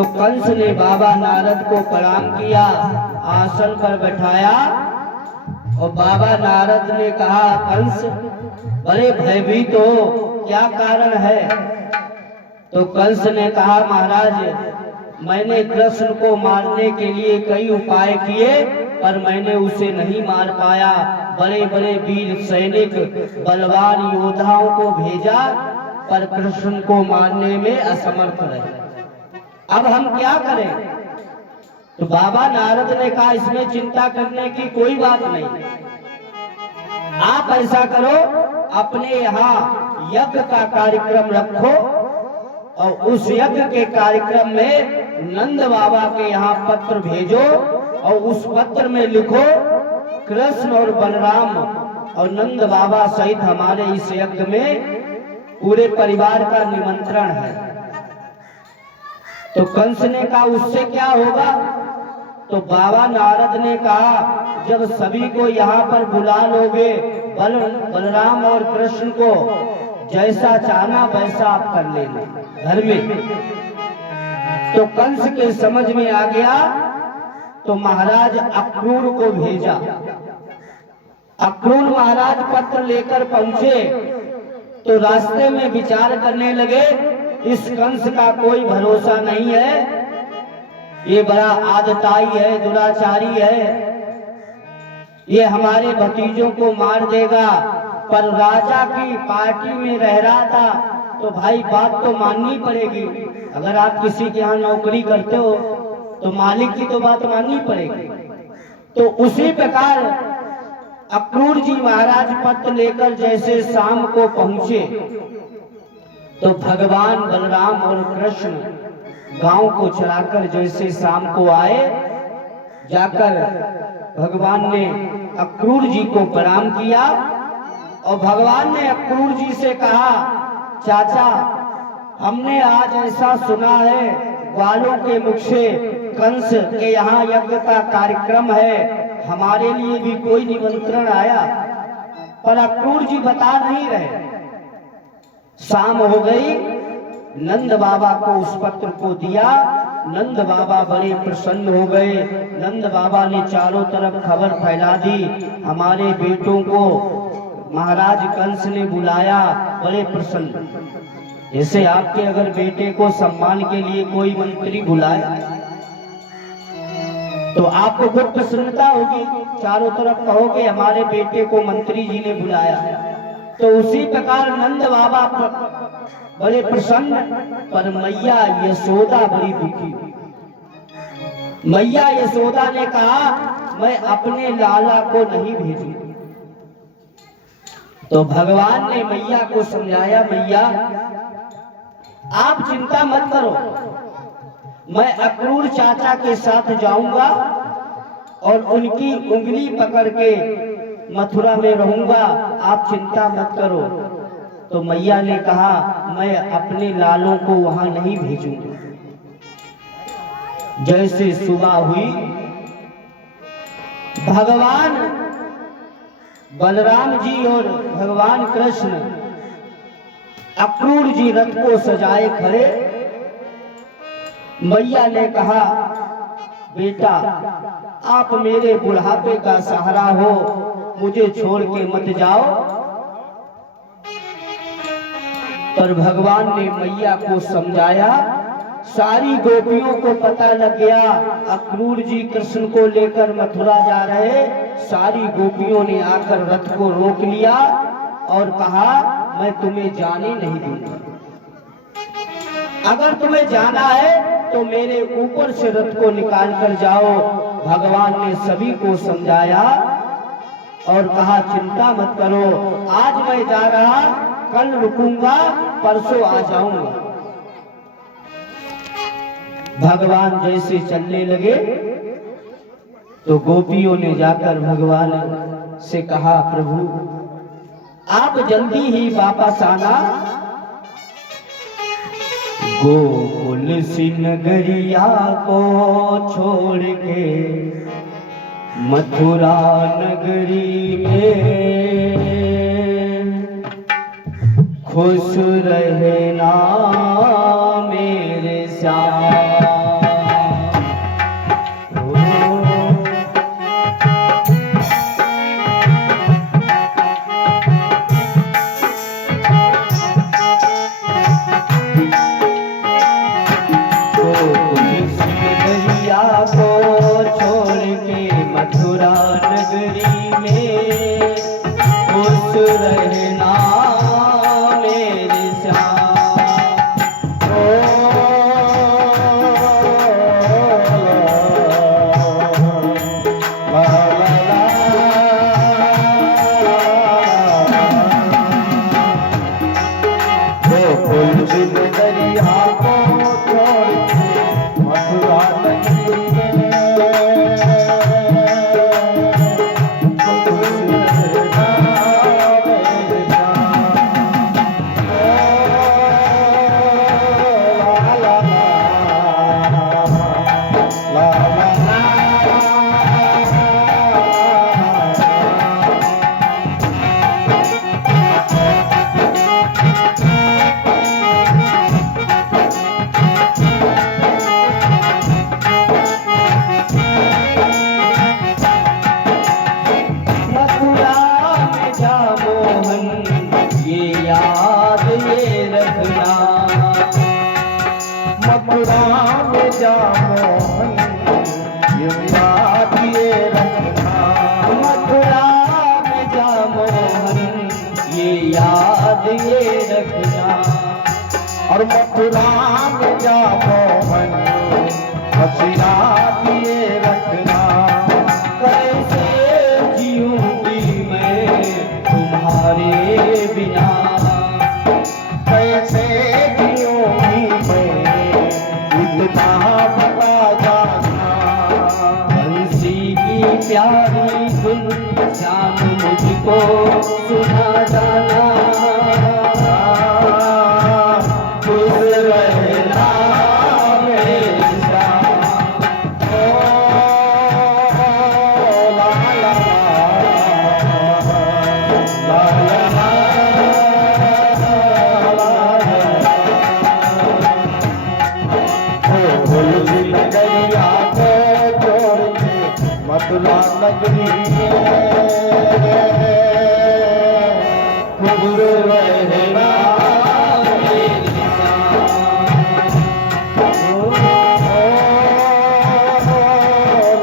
तो कंस ने बाबा नारद को प्रणाम किया, आसन पर बैठाया और बाबा नारद ने कहा, कंस बड़े भयभीत हो, क्या कारण है? तो कंस ने कहा, महाराज मैंने कृष्ण को मारने के लिए कई उपाय किए पर मैंने उसे नहीं मार पाया। बड़े बड़े वीर सैनिक बलवान योद्धाओं को भेजा पर कृष्ण को मारने में असमर्थ रहे। अब हम क्या करें? तो बाबा नारद ने कहा, इसमें चिंता करने की कोई बात नहीं। आप ऐसा करो, अपने यहाँ यज्ञ का कार्यक्रम रखो और उस यज्ञ के कार्यक्रम में नंद बाबा के यहाँ पत्र भेजो और उस पत्र में लिखो, कृष्ण और बलराम और नंद बाबा सहित हमारे इस यज्ञ में पूरे परिवार का निमंत्रण है। तो कंस ने कहा, उससे क्या होगा? तो बाबा नारद ने कहा, जब सभी को यहाँ पर बुला लोगे, बलराम और कृष्ण को जैसा चाहना वैसा आप कर लेना घर में। तो कंस के समझ में आ गया, तो महाराज अक्रूर को भेजा। अक्रूर महाराज पत्र लेकर पहुंचे तो रास्ते में विचार करने लगे, इस कंस का कोई भरोसा नहीं है, ये बड़ा आदताई है, दुराचारी है, ये हमारे भतीजों को मार देगा। पर राजा की पार्टी में रह रहा था तो भाई बात तो माननी पड़ेगी। अगर आप किसी के यहाँ नौकरी करते हो तो मालिक की तो बात माननी पड़ेगी। तो उसी प्रकार अक्रूर जी महाराज पत्र लेकर जैसे शाम को पहुंचे तो भगवान बलराम और कृष्ण गांव को चलाकर जैसे शाम को आए, जाकर भगवान ने अक्रूर जी को प्रणाम किया और भगवान ने अक्रूर जी से कहा, चाचा हमने आज ऐसा सुना है ग्वालों के मुख से कंस के यहाँ यज्ञ का कार्यक्रम है, हमारे लिए भी कोई निमंत्रण आया? पर अक्रूर जी बता नहीं रहे। शाम हो गई, नंद बाबा को उस पत्र को दिया। नंद बाबा बड़े प्रसन्न हो गए। नंद बाबा ने चारों तरफ खबर फैला दी, हमारे बेटों को महाराज कंस ने बुलाया, बड़े प्रसन्न। जैसे आपके अगर बेटे को सम्मान के लिए कोई मंत्री बुलाए तो आपको बहुत प्रसन्नता होगी, चारों तरफ कहोगे हमारे बेटे को मंत्री जी ने बुलाया। तो उसी प्रकार नंद बाबा बड़े प्रसन्न, पर मैया यशोदा बड़ी दुखी। मैया यशोदा ने कहा, मैं अपने लाला को नहीं भेजूं। तो भगवान ने मैया को समझाया, मैया आप चिंता मत करो, मैं अक्रूर चाचा के साथ जाऊंगा और उनकी उंगली पकड़ के मथुरा में रहूंगा, आप चिंता मत करो। तो मैया ने कहा, मैं अपने लालों को वहां नहीं भेजूंगी। जैसे सुबह हुई, भगवान बलराम जी और भगवान कृष्ण अक्रूर जी रथ को सजाए खड़े। मैया ने कहा, बेटा आप मेरे बुढ़ापे का सहारा हो, मुझे छोड़ के मत जाओ। पर भगवान ने मैया को समझाया। सारी गोपियों को पता लग गया अक्रूर जी कृष्ण को लेकर मथुरा जा रहे। सारी गोपियों ने आकर रथ को रोक लिया और कहा, मैं तुम्हें जाने नहीं दूंगा, अगर तुम्हें जाना है तो मेरे ऊपर से रथ को निकाल कर जाओ। भगवान ने सभी को समझाया और कहा, चिंता मत करो, आज मैं जा रहा, कल रुकूंगा, परसों आ जाऊंगा। भगवान जैसे चलने लगे तो गोपियों ने जाकर भगवान से कहा, प्रभु आप जल्दी ही वापस आना। गोकुल सी नगरिया को छोड़ के मथुरा नगरी में खुश रहना मेरे श्याम। रहना मेरे श्याम। ओ दरिया को छोड़ के मथुरा नगरी में मथुरा में जा मोहन ये याद ये रखना। मथुरा में जा मोहन ये याद ये रखना। और मथुरा में जा मोहन बस याद ये रखना। कैसे जीऊंगी मैं तुम्हारे बिना। कैसे जीऊंगी मैं इतना बता जाना। बंसी की प्यारी धुन श्याम मुझको सुना जाना। खुश रहना मेरे श्याम। ओ ला ला ला ला नगरिया को छोड़ के मथुरा नगरी में खुश रहना मेरे श्याम।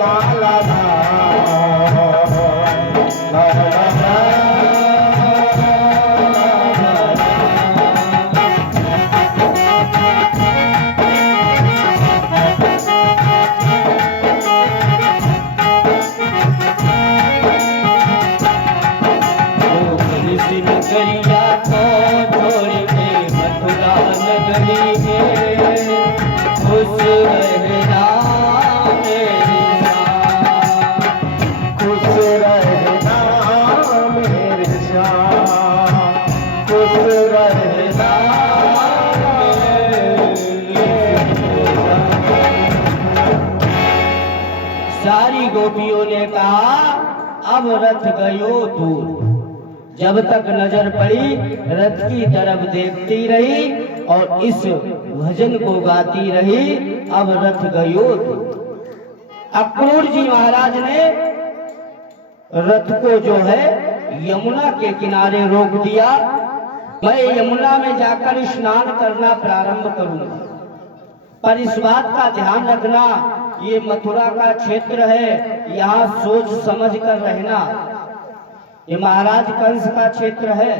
ला ला ला ला ला नगरिया को छोड़ के मथुरा नगरी में खुश रहना मेरे श्याम। खुश रहना मेरे श्याम। खुश रहना सारी गोपियों ने कहा अब रथ गयो दूर। जब तक नजर पड़ी रथ की तरफ देखती रही और इस भजन को गाती रही, अब रथ गयो दूर। अक्रूर जी महाराज ने रथ को जो है यमुना के किनारे रोक दिया। मैं यमुना में जाकर स्नान करना प्रारंभ करूंगा, पर इस बात का ध्यान रखना ये मथुरा का क्षेत्र है, यहाँ सोच समझ कर रहना। ये महाराज कंस का क्षेत्र है।